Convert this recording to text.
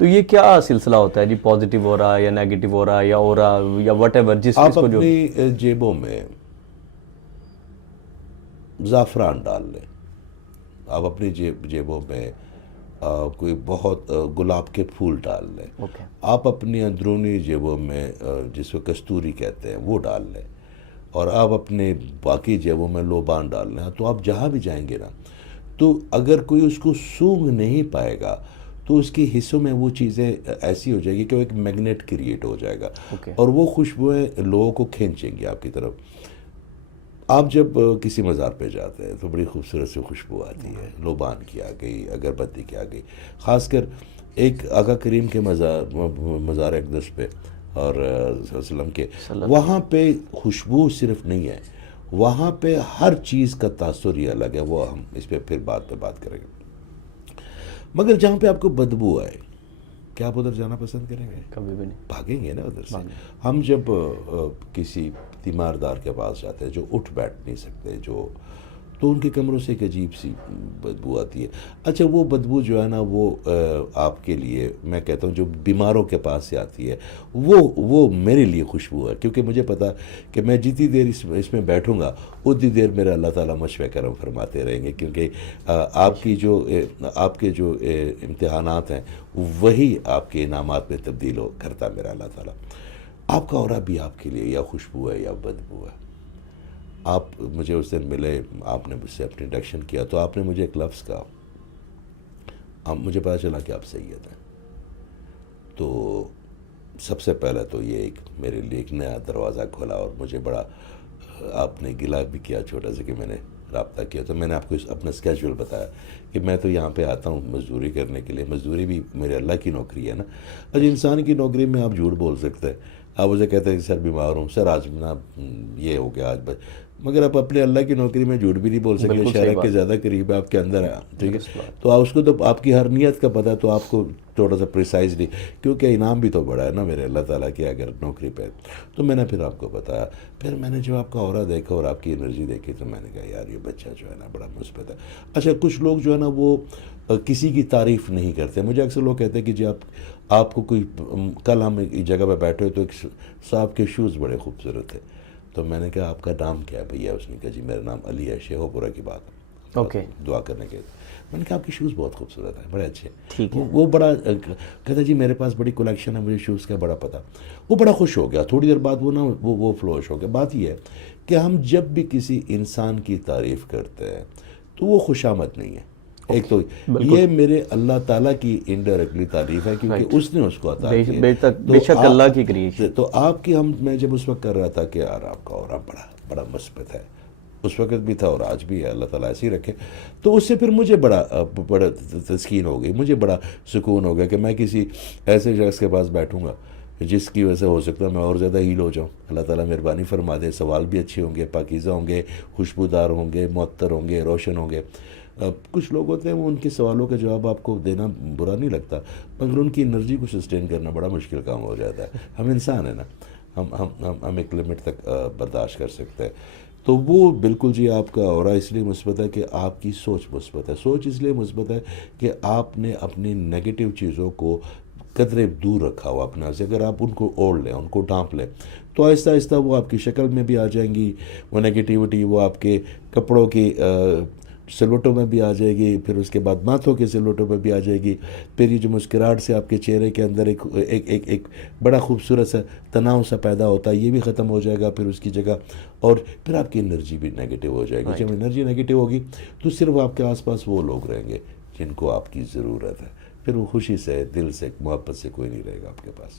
تو یہ کیا سلسلہ ہوتا ہے جی؟ پازیٹیو ہو رہا ہے یا نیگیٹو ہو رہا ہے یا اورا یا وٹ ایور جس آپ کو جو اپنی جیبوں میں زعفران ڈال لیں، آپ اپنی جیبوں میں کوئی بہت گلاب کے پھول ڈال لیں، اوکے آپ اپنی اندرونی جیبوں میں جس کو کستوری کہتے ہیں وہ ڈال لیں، اور آپ اپنے باقی جیبوں میں لوبان ڈال لیں، تو آپ جہاں بھی جائیں گے نا، تو اگر کوئی اس کو سونگھ نہیں پائے گا تو اس کی حصوں میں وہ چیزیں ایسی ہو جائے گی کہ وہ ایک میگنیٹ کریٹ ہو جائے گا، اوکے اور وہ خوشبوئیں لوگوں کو کھینچیں گی آپ کی طرف۔ آپ جب کسی مزار پہ جاتے ہیں تو بڑی خوبصورت سی خوشبو آتی ہے، لوبان کی آ گئی، اگربتی کی آ گئی، خاص کر ایک آقا کریم کے مزار اقدس پہ اور صلی اللہ علیہ وسلم کے، وہاں پہ خوشبو صرف نہیں ہے، وہاں پہ ہر چیز کا تاثر ہی الگ ہے، وہ ہم اس پہ پھر بات کریں گے۔ مگر جہاں پہ آپ کو بدبو آئے، کیا آپ ادھر جانا پسند کریں گے؟ کبھی بھی نہیں بھاگیں گے نا ادھر سے۔ ہم جب کسی تیماردار کے پاس جاتے ہیں جو اٹھ بیٹھ نہیں سکتے، تو ان کے کمروں سے ایک عجیب سی بدبو آتی ہے۔ اچھا وہ بدبو جو ہے نا، وہ آپ کے لیے، میں کہتا ہوں جو بیماروں کے پاس سے آتی ہے، وہ میرے لیے خوشبو ہے، کیونکہ مجھے پتا کہ میں جتنی دیر اس میں بیٹھوں گا اتنی دیر میرا اللہ تعالیٰ مجھ پہ کرم فرماتے رہیں گے، کیونکہ آپ کے جو امتحانات ہیں وہی آپ کے انعامات میں تبدیل کرتا میرا اللہ تعالیٰ۔ آپ کا اورا بھی آپ کے لیے یا خوشبو ہے یا بدبو ہے۔ آپ مجھے اس دن ملے، آپ نے مجھ سے اپنی انڈکشن کیا تو آپ نے مجھے ایک لفظ کہا، اب مجھے پتا چلا کہ آپ سید ہیں، تو سب سے پہلے تو یہ میرے لیے ایک نیا دروازہ کھولا، اور مجھے بڑا آپ نے گلا بھی کیا چھوٹا سا کہ میں نے رابطہ کیا، تو میں نے آپ کو اپنا اسکیجول بتایا کہ میں تو یہاں پہ آتا ہوں مزدوری کرنے کے لیے، مزدوری بھی میرے اللہ کی نوکری ہے نا۔ اچھا انسان کی نوکری میں آپ جھوٹ بول سکتے ہیں، آپ مجھے کہتے ہیں کہ سر بیمار ہوں، سر آج نا یہ ہو گیا آج، مگر آپ اپنے اللہ کی نوکری میں جھوٹ بھی نہیں بول سکتے، شہرک کے زیادہ قریب ہے آپ کے اندر ہے، ٹھیک ہے، تو آپ اس کو، تو آپ کی ہر نیت کا پتہ، تو آپ کو تھوڑا سا پریسائزلی، کیونکہ انعام بھی تو بڑا ہے نا میرے اللہ تعالیٰ کی اگر نوکری پہ، تو میں نے پھر آپ کو بتایا، پھر میں نے جب آپ کا اورا دیکھا اور آپ کی انرجی دیکھی تو میں نے کہا یار یہ بچہ جو ہے نا بڑا مثبت ہے۔ اچھا کچھ لوگ جو ہے نا وہ کسی کی تعریف نہیں کرتے، مجھے اکثر لوگ کہتے ہیں کہ جی آپ کو کوئی، کل ہم ایک جگہ پہ بیٹھے ہوئے تو ایک صاحب کے شوز بڑے خوبصورت تھے، تو میں نے کہا آپ کا نام کیا ہے بھیا؟ اس نے کہا جی میرا نام علی ہے، شیخو پورہ کی بات، اوکے دعا کرنے کے، میں نے کہا آپ کے شوز بہت خوبصورت ہیں، بڑے اچھے، ٹھیک ہے، وہ بڑا کہتا جی میرے پاس بڑی کلیکشن ہے، مجھے شوز کا بڑا پتہ، وہ بڑا خوش ہو گیا، تھوڑی دیر بعد وہ فلوش ہو گیا۔ بات یہ ہے کہ ہم جب بھی کسی انسان کی تعریف کرتے ہیں تو وہ خوش آمد نہیں ہے، ایک تو یہ میرے اللہ تعالیٰ کی انڈائریکٹلی تعریف ہے، کیونکہ اس نے اس کو عطا کی ہے، بے شک اللہ کی کریشن۔ تو آپ کی، میں جب اس وقت کر رہا تھا کہ یار آپ کا اورا بڑا مثبت ہے، اس وقت بھی تھا اور آج بھی ہے، اللہ تعالیٰ ایسے ہی رکھے، تو اس سے پھر مجھے بڑا تسکین ہو گئی، مجھے بڑا سکون ہو گیا کہ میں کسی ایسے شخص کے پاس بیٹھوں گا جس کی وجہ سے ہو سکتا ہے میں اور زیادہ ہیل ہو جاؤں، اللہ تعالیٰ مہربانی فرما دے، سوال بھی اچھے ہوں گے، پاکیزہ ہوں گے، خوشبودار ہوں گے، معطر ہوں گے، روشن ہوں گے۔ کچھ لوگ ہوتے ہیں وہ ان کے سوالوں کا جواب آپ کو دینا برا نہیں لگتا، مگر ان کی انرجی کو سسٹین کرنا بڑا مشکل کام ہو جاتا ہے، ہم انسان ہیں نا، ہم ایک لمٹ تک برداشت کر سکتے ہیں، تو وہ بالکل جی آپ کا اورا اس لیے مثبت ہے کہ آپ کی سوچ مثبت ہے، سوچ اس لیے مثبت ہے کہ آپ نے اپنی نیگیٹو چیزوں کو قدرے دور رکھا ہوا اپنا سے، اگر آپ ان کو اوڑھ لیں، ان کو ڈھانپ لیں تو آہستہ آہستہ وہ آپ کی شکل میں بھی آ جائیں گی، وہ نیگیٹیوٹی وہ آپ کے کپڑوں کی سلوٹوں میں بھی آ جائے گی، پھر اس کے بعد ماتھوں کے سلوٹوں میں بھی آ جائے گی، پھر یہ جو مسکراہٹ سے آپ کے چہرے کے اندر ایک بڑا خوبصورت سا تناؤ سا پیدا ہوتا ہے، یہ بھی ختم ہو جائے گا پھر اس کی جگہ، اور پھر آپ کی انرجی بھی نیگیٹو ہو جائے گی۔ جب انرجی نیگیٹو ہوگی تو صرف آپ کے آس پاس وہ لوگ رہیں گے جن کو آپ کی ضرورت ہے، پھر وہ خوشی سے، دل سے، محبت سے کوئی نہیں رہے گا آپ کے پاس۔